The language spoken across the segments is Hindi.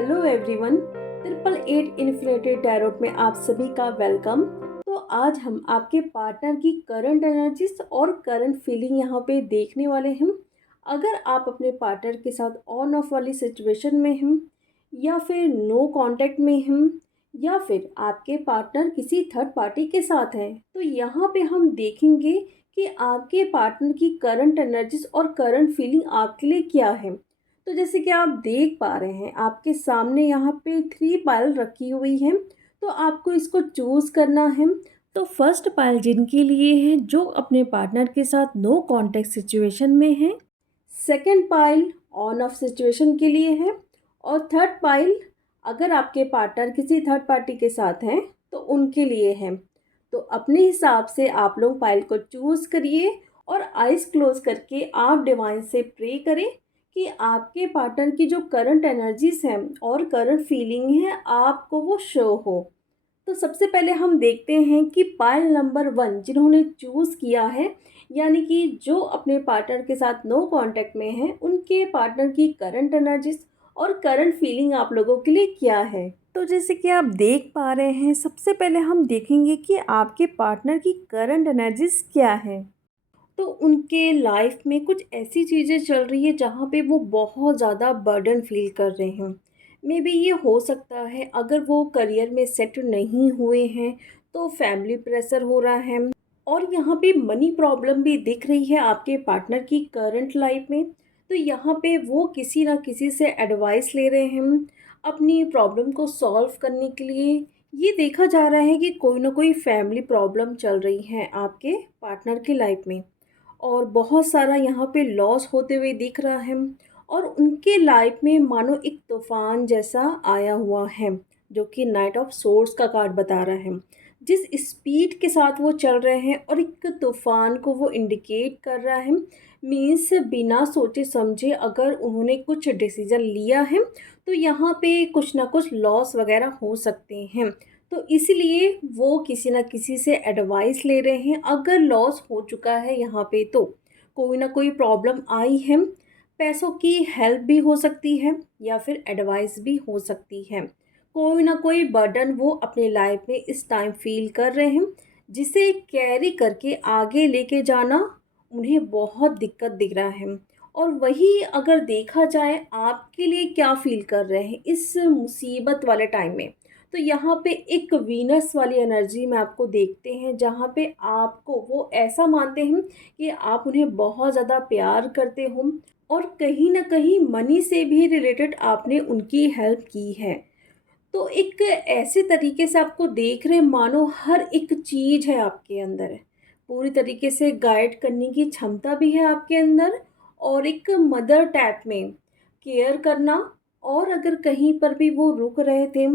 Hello everyone. 888 इन्फिनिटी टैरोट में आप सभी का वेलकम। तो आज हम आपके पार्टनर की करंट एनर्जीज और करंट फीलिंग यहाँ पे देखने वाले हैं। अगर आप अपने पार्टनर के साथ ऑन ऑफ वाली सिचुएशन में हैं या फिर नो कांटेक्ट में हैं या फिर आपके पार्टनर किसी थर्ड पार्टी के साथ हैं, तो यहाँ पे हम देखेंगे कि आपके पार्टनर की करंट एनर्जीज और करंट फीलिंग आपके लिए क्या है। तो जैसे कि आप देख पा रहे हैं आपके सामने यहाँ पे 3 पायल रखी हुई हैं। तो आपको इसको चूज़ करना है। तो फर्स्ट पायल जिनके लिए है जो अपने पार्टनर के साथ नो कांटेक्ट सिचुएशन में है, second pile on off situation के लिए है और थर्ड पाइल अगर आपके पार्टनर किसी थर्ड पार्टी के साथ हैं तो उनके लिए है। तो अपने हिसाब से आप लोग पाइल को चूज़ करिए और आइज़ क्लोज करके आप डिवाइन से प्रे करें कि आपके पार्टनर की जो करंट एनर्जीज हैं और करंट फीलिंग है आपको वो शो हो। तो सबसे पहले हम देखते हैं कि पायल नंबर 1 जिन्होंने चूज़ किया है, यानी कि जो अपने पार्टनर के साथ नो कांटेक्ट में हैं, उनके पार्टनर की करंट एनर्जीज और करंट फीलिंग आप लोगों के लिए क्या है। तो जैसे कि आप देख पा रहे हैं, सबसे पहले हम देखेंगे कि आपके पार्टनर की करंट एनर्जीज क्या है। तो उनके लाइफ में कुछ ऐसी चीज़ें चल रही है जहाँ पे वो बहुत ज़्यादा बर्डन फील कर रहे हैं। मे बी ये हो सकता है अगर वो करियर में सेट नहीं हुए हैं तो फैमिली प्रेशर हो रहा है और यहाँ पे मनी प्रॉब्लम भी दिख रही है आपके पार्टनर की करंट लाइफ में। तो यहाँ पे वो किसी ना किसी से एडवाइस ले रहे हैं अपनी प्रॉब्लम को सॉल्व करने के लिए। ये देखा जा रहा है कि कोई ना कोई फैमिली प्रॉब्लम चल रही है आपके पार्टनर की लाइफ में और बहुत सारा यहाँ पे लॉस होते हुए दिख रहा है और उनके लाइफ में मानो एक तूफान जैसा आया हुआ है, जो कि नाइट ऑफ सोर्स का कार्ड बता रहा है। जिस स्पीड के साथ वो चल रहे हैं और एक तूफान को वो इंडिकेट कर रहा है, मीन्स बिना सोचे समझे अगर उन्होंने कुछ डिसीजन लिया है तो यहाँ पे कुछ ना कुछ लॉस वगैरह हो सकते हैं। तो इसलिए वो किसी न किसी से एडवाइस ले रहे हैं। अगर लॉस हो चुका है यहाँ पे तो कोई ना कोई प्रॉब्लम आई है, पैसों की हेल्प भी हो सकती है या फिर एडवाइस भी हो सकती है। कोई ना कोई बर्डन वो अपने लाइफ में इस टाइम फील कर रहे हैं, जिसे कैरी करके आगे लेके जाना उन्हें बहुत दिक्कत दिख रहा है। और वही अगर देखा जाए आपके लिए क्या फील कर रहे हैं इस मुसीबत वाले टाइम में, तो यहाँ पे एक वीनस वाली एनर्जी में आपको देखते हैं जहाँ पे आपको वो ऐसा मानते हैं कि आप उन्हें बहुत ज़्यादा प्यार करते हो और कहीं ना कहीं मनी से भी रिलेटेड आपने उनकी हेल्प की है। तो एक ऐसे तरीके से आपको देख रहे हैं मानो हर एक चीज़ है आपके अंदर, पूरी तरीके से गाइड करने की क्षमता भी है आपके अंदर और एक मदर टाइप में केयर करना। और अगर कहीं पर भी वो रुक रहे थे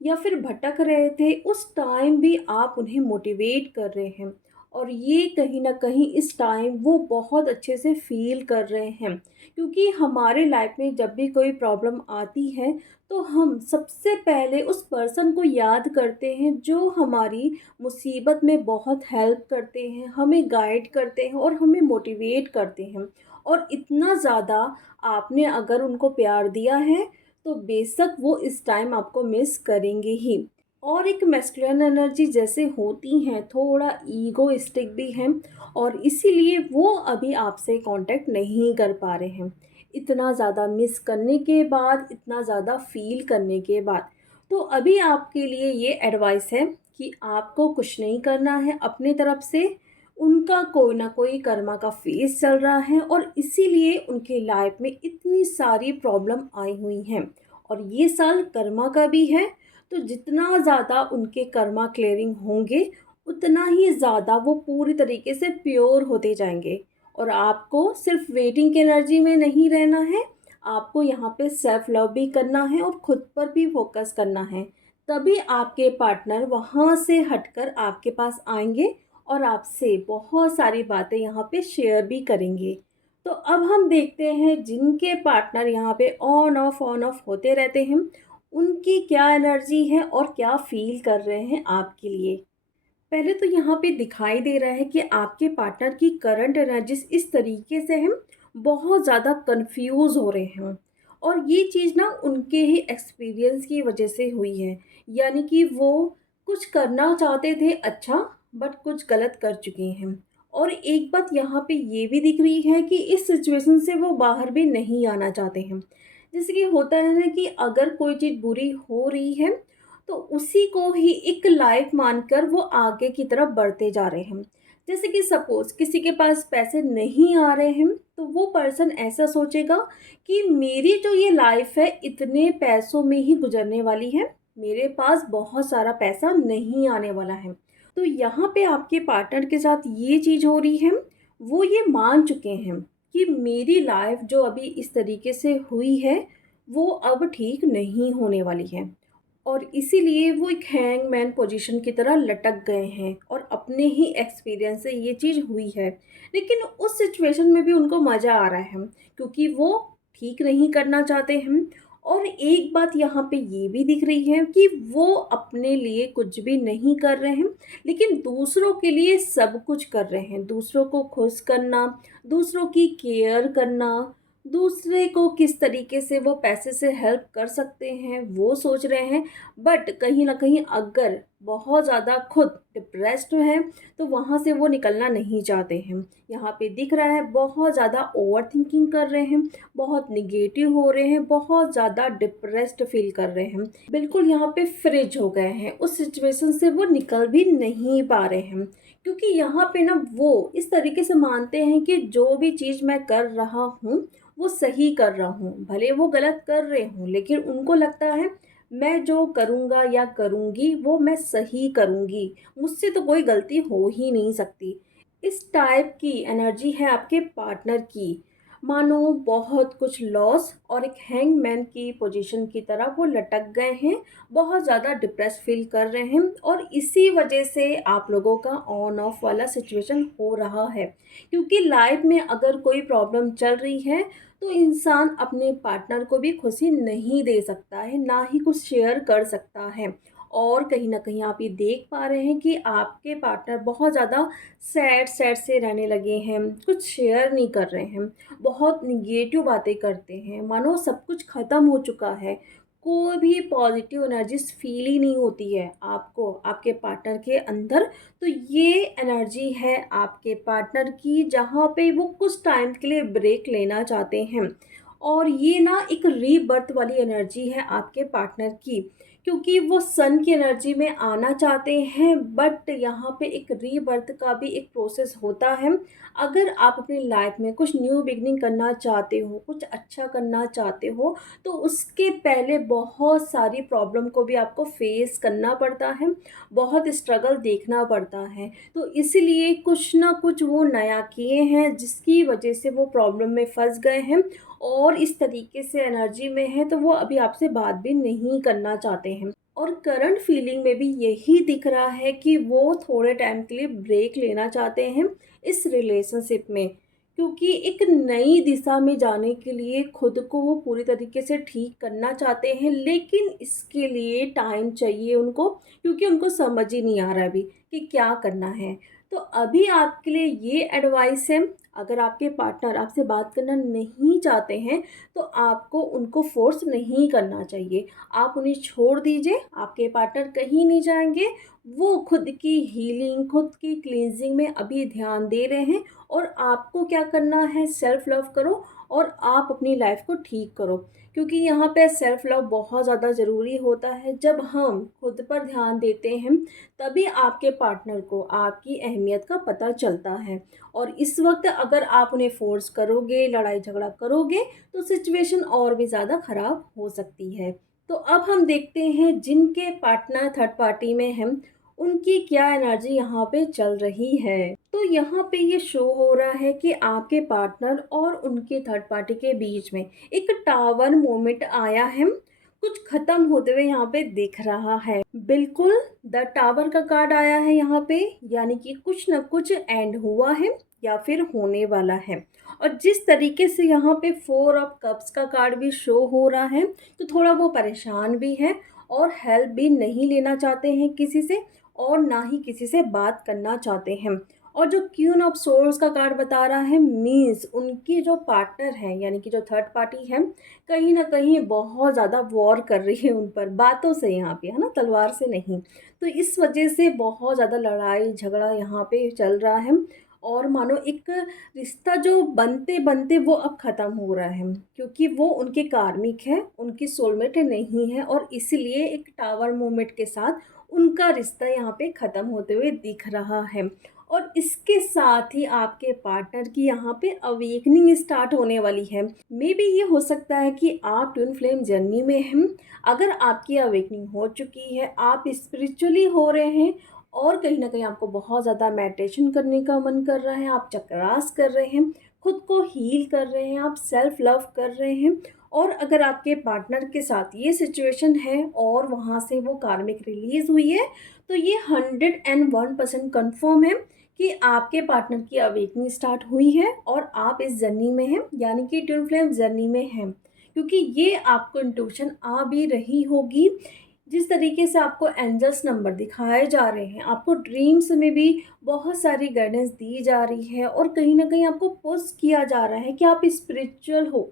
या फिर भटक रहे थे उस टाइम भी आप उन्हें मोटिवेट कर रहे हैं और ये कहीं ना कहीं इस टाइम वो बहुत अच्छे से फील कर रहे हैं। क्योंकि हमारे लाइफ में जब भी कोई प्रॉब्लम आती है तो हम सबसे पहले उस पर्सन को याद करते हैं जो हमारी मुसीबत में बहुत हेल्प करते हैं, हमें गाइड करते हैं और हमें मोटिवेट करते हैं। और इतना ज़्यादा आपने अगर उनको प्यार दिया है तो बेशक वो इस टाइम आपको मिस करेंगे ही। और एक मैस्कुलिन एनर्जी जैसे होती हैं थोड़ा ईगोइस्टिक भी हैं और इसीलिए वो अभी आपसे कांटेक्ट नहीं कर पा रहे हैं, इतना ज़्यादा मिस करने के बाद, इतना ज़्यादा फील करने के बाद। तो अभी आपके लिए ये एडवाइस है कि आपको कुछ नहीं करना है अपने तरफ से। उनका कोई ना कोई कर्मा का फेस चल रहा है और इसीलिए उनके लाइफ में इतनी सारी प्रॉब्लम आई हुई हैं और ये साल कर्मा का भी है। तो जितना ज़्यादा उनके कर्मा क्लियरिंग होंगे उतना ही ज़्यादा वो पूरी तरीके से प्योर होते जाएंगे। और आपको सिर्फ वेटिंग की एनर्जी में नहीं रहना है, आपको यहाँ पे सेल्फ लव भी करना है और खुद पर भी फोकस करना है। तभी आपके पार्टनर वहाँ से हटकर आपके पास आएंगे और आपसे बहुत सारी बातें यहाँ पे शेयर भी करेंगे। तो अब हम देखते हैं जिनके पार्टनर यहाँ पे ऑन ऑफ होते रहते हैं, उनकी क्या एनर्जी है और क्या फील कर रहे हैं आपके लिए। पहले तो यहाँ पे दिखाई दे रहा है कि आपके पार्टनर की करंट एनर्जीज इस तरीके से हैं, बहुत ज़्यादा कंफ्यूज हो रहे हैं और ये चीज़ ना उनके ही एक्सपीरियंस की वजह से हुई है। यानी कि वो कुछ करना चाहते थे अच्छा, बट कुछ गलत कर चुके हैं। और एक बात यहाँ पे ये भी दिख रही है कि इस सिचुएशन से वो बाहर भी नहीं आना चाहते हैं। जैसे कि होता है ना कि अगर कोई चीज़ बुरी हो रही है, तो उसी को ही एक लाइफ मानकर वो आगे की तरफ बढ़ते जा रहे हैं। जैसे कि सपोज़ किसी के पास पैसे नहीं आ रहे हैं, तो वो पर्सन ऐसा सोचेगा कि मेरी जो ये लाइफ है इतने पैसों में ही गुजरने वाली है, मेरे पास बहुत सारा पैसा नहीं आने वाला है। तो यहाँ पे आपके पार्टनर के साथ ये चीज़ हो रही है, वो ये मान चुके हैं कि मेरी लाइफ जो अभी इस तरीके से हुई है, वो अब ठीक नहीं होने वाली है। और इसीलिए वो एक हैंगमैन पोजीशन की तरह लटक गए हैं और अपने ही एक्सपीरियंस से ये चीज़ हुई है। लेकिन उस सिचुएशन में भी उनको मज़ा आ रहा है क्योंकि वो ठीक नहीं करना चाहते हैं। और एक बात यहाँ पे ये भी दिख रही है कि वो अपने लिए कुछ भी नहीं कर रहे हैं, लेकिन दूसरों के लिए सब कुछ कर रहे हैं। दूसरों को खुश करना, दूसरों की केयर करना, दूसरे को किस तरीके से वो पैसे से हेल्प कर सकते हैं वो सोच रहे हैं। बट कहीं न कहीं अगर बहुत ज़्यादा खुद डिप्रेस्ड हैं, तो वहाँ से वो निकलना नहीं चाहते हैं। यहाँ पे दिख रहा है बहुत ज़्यादा ओवरथिंकिंग कर रहे हैं, बहुत नेगेटिव हो रहे हैं, बहुत ज़्यादा डिप्रेस्ड फ़ील कर रहे हैं। बिल्कुल यहाँ पे फ्रिज हो गए हैं, उस सिचुएशन से वो निकल भी नहीं पा रहे हैं। क्योंकि यहाँ पे ना वो इस तरीके से मानते हैं कि जो भी चीज़ मैं कर रहा हूँ, वो सही कर रहा हूँ। भले वो गलत कर रहे हों, लेकिन उनको लगता है मैं जो करूँगा या करूँगी वो मैं सही करूँगी, मुझसे तो कोई गलती हो ही नहीं सकती। इस टाइप की एनर्जी है आपके पार्टनर की। मानो बहुत कुछ लॉस और एक हैंगमैन की पोजीशन की तरह वो लटक गए हैं, बहुत ज़्यादा डिप्रेस फ़ील कर रहे हैं और इसी वजह से आप लोगों का ऑन ऑफ वाला सिचुएशन हो रहा है। क्योंकि लाइफ़ में अगर कोई प्रॉब्लम चल रही है, तो इंसान अपने पार्टनर को भी खुशी नहीं दे सकता है, ना ही कुछ शेयर कर सकता है। और कहीं न कहीं आप ये देख पा रहे हैं कि आपके पार्टनर बहुत ज़्यादा सैड सैड से रहने लगे हैं, कुछ शेयर नहीं कर रहे हैं, बहुत नेगेटिव बातें करते हैं, मानो सब कुछ ख़त्म हो चुका है। कोई भी पॉज़िटिव एनर्जीज़ फ़ील ही नहीं होती है आपको, आपके पार्टनर के अंदर। तो ये एनर्जी है आपके पार्टनर की, जहाँ पे वो कुछ टाइम के लिए ब्रेक लेना चाहते हैं। और ये ना एक रीबर्थ वाली एनर्जी है आपके पार्टनर की, क्योंकि वो सन की एनर्जी में आना चाहते हैं, बट यहाँ पे एक रीबर्थ का भी एक प्रोसेस होता है। अगर आप अपनी लाइफ में कुछ न्यू बिगिनिंग करना चाहते हो, कुछ अच्छा करना चाहते हो, तो उसके पहले बहुत सारी प्रॉब्लम को भी आपको फेस करना पड़ता है, बहुत स्ट्रगल देखना पड़ता है। तो इसलिए कुछ ना कुछ वो नया किए हैं जिसकी वजह से वो प्रॉब्लम में फँस गए हैं और इस तरीके से एनर्जी में है, तो वो अभी आपसे बात भी नहीं करना चाहते हैं। और करंट फीलिंग में भी यही दिख रहा है कि वो थोड़े टाइम के लिए ब्रेक लेना चाहते हैं इस रिलेशनशिप में, क्योंकि एक नई दिशा में जाने के लिए खुद को वो पूरी तरीके से ठीक करना चाहते हैं, लेकिन इसके लिए टाइम चाहिए उनको, क्योंकि उनको समझ ही नहीं आ रहा अभी कि क्या करना है। तो अभी आपके लिए ये एडवाइस है, अगर आपके पार्टनर आपसे बात करना नहीं चाहते हैं, तो आपको उनको फ़ोर्स नहीं करना चाहिए। आप उन्हें छोड़ दीजिए, आपके पार्टनर कहीं नहीं जाएँगे। वो खुद की हीलिंग, खुद की क्लींजिंग में अभी ध्यान दे रहे हैं और आपको क्या करना है, सेल्फ लव करो और आप अपनी लाइफ़ को ठीक करो। क्योंकि यहाँ पे सेल्फ लव बहुत ज़्यादा ज़रूरी होता है। जब हम खुद पर ध्यान देते हैं, तभी आपके पार्टनर को आपकी अहमियत का पता चलता है। और इस वक्त अगर आप उन्हें फ़ोर्स करोगे, लड़ाई झगड़ा करोगे, तो सिचुएशन और भी ज़्यादा ख़राब हो सकती है। तो अब हम देखते हैं जिनके पार्टनर थर्ड पार्टी में हैं, उनकी क्या एनर्जी यहाँ पे चल रही है। तो यहाँ पे ये शो हो रहा है कि आपके पार्टनर और उनके थर्ड पार्टी के बीच में एक टावर मोमेंट आया है, कुछ ख़त्म होते हुए यहाँ पे दिख रहा है। बिल्कुल द टावर का कार्ड आया है यहाँ पे, यानी कि कुछ न कुछ एंड हुआ है या फिर होने वाला है। और जिस तरीके से यहाँ पे 4 ऑफ कप्स का कार्ड भी शो हो रहा है, तो थोड़ा वो परेशान भी है और हेल्प भी नहीं लेना चाहते हैं किसी से और ना ही किसी से बात करना चाहते हैं। और जो क्वीन ऑफ सोर्स का कार्ड बता रहा है मीन्स उनकी जो पार्टनर है यानी कि जो थर्ड पार्टी है कहीं ना कहीं बहुत ज़्यादा वॉर कर रही है उन पर बातों से, यहाँ पे है ना, तलवार से नहीं। तो इस वजह से बहुत ज़्यादा लड़ाई झगड़ा यहाँ पे चल रहा है। और मानो एक रिश्ता जो बनते बनते वो अब ख़त्म हो रहा है, क्योंकि वो उनके कार्मिक है, उनकी सोलमेट नहीं है, और इसीलिए एक टावर मूवमेंट के साथ उनका रिश्ता यहाँ पे ख़त्म होते हुए दिख रहा है। और इसके साथ ही आपके पार्टनर की यहाँ पे अवेकनिंग स्टार्ट होने वाली है। मे बी ये हो सकता है कि आप ट्विन फ्लेम जर्नी में हैं। अगर आपकी अवेकनिंग हो चुकी है, आप स्पिरिचुअली हो रहे हैं, और कहीं न कहीं आपको बहुत ज़्यादा मेडिटेशन करने का मन कर रहा है, आप चक्रास कर रहे हैं, खुद को हील कर रहे हैं, आप सेल्फ लव कर रहे हैं, और अगर आपके पार्टनर के साथ ये सिचुएशन है और वहाँ से वो कार्मिक रिलीज़ हुई है, तो ये 101% कन्फर्म है कि आपके पार्टनर की अवेकनिंग स्टार्ट हुई है और आप इस जर्नी में हैं, यानी कि ट्विन फ्लेम जर्नी में हैं। क्योंकि ये आपको इंट्यूशन आ भी रही होगी, जिस तरीके से आपको एंजल्स नंबर दिखाए जा रहे हैं, आपको ड्रीम्स में भी बहुत सारी गाइडेंस दी जा रही है, और कहीं न कहीं आपको पुश किया जा रहा है कि आप स्पिरिचुअल हो।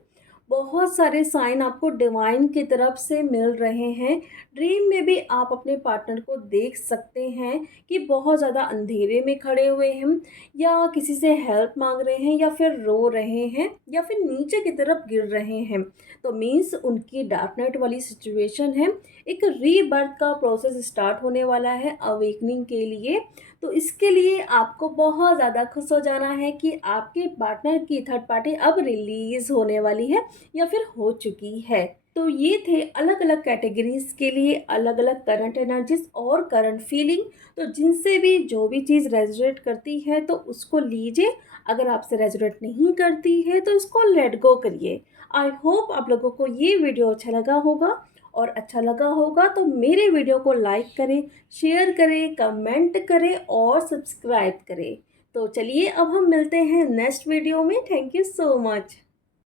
बहुत सारे साइन आपको डिवाइन की तरफ से मिल रहे हैं। ड्रीम में भी आप अपने पार्टनर को देख सकते हैं कि बहुत ज़्यादा अंधेरे में खड़े हुए हैं, या किसी से हेल्प माँग रहे हैं, या फिर रो रहे हैं, या फिर नीचे की तरफ गिर रहे हैं। तो मीन्स उनकी डार्क नाइट वाली सिचुएशन है। एक रीबर्थ का प्रोसेस स्टार्ट होने वाला है अवेकनिंग के लिए। तो इसके लिए आपको बहुत ज़्यादा खुश हो जाना है कि आपके पार्टनर की थर्ड पार्टी अब रिलीज़ होने वाली है या फिर हो चुकी है। तो ये थे अलग अलग कैटेगरीज के लिए अलग अलग करंट एनर्जीज और करंट फीलिंग। तो जिनसे भी जो भी चीज़ रेजोनेट करती है तो उसको लीजिए, अगर आपसे रेजोनेट नहीं करती है तो उसको लेट गो करिए। आई होप आप लोगों को ये वीडियो अच्छा लगा होगा, और अच्छा लगा होगा तो मेरे वीडियो को लाइक करें, शेयर करें, कमेंट करें और सब्सक्राइब करें। तो चलिए अब हम मिलते हैं नेक्स्ट वीडियो में। Thank you so much.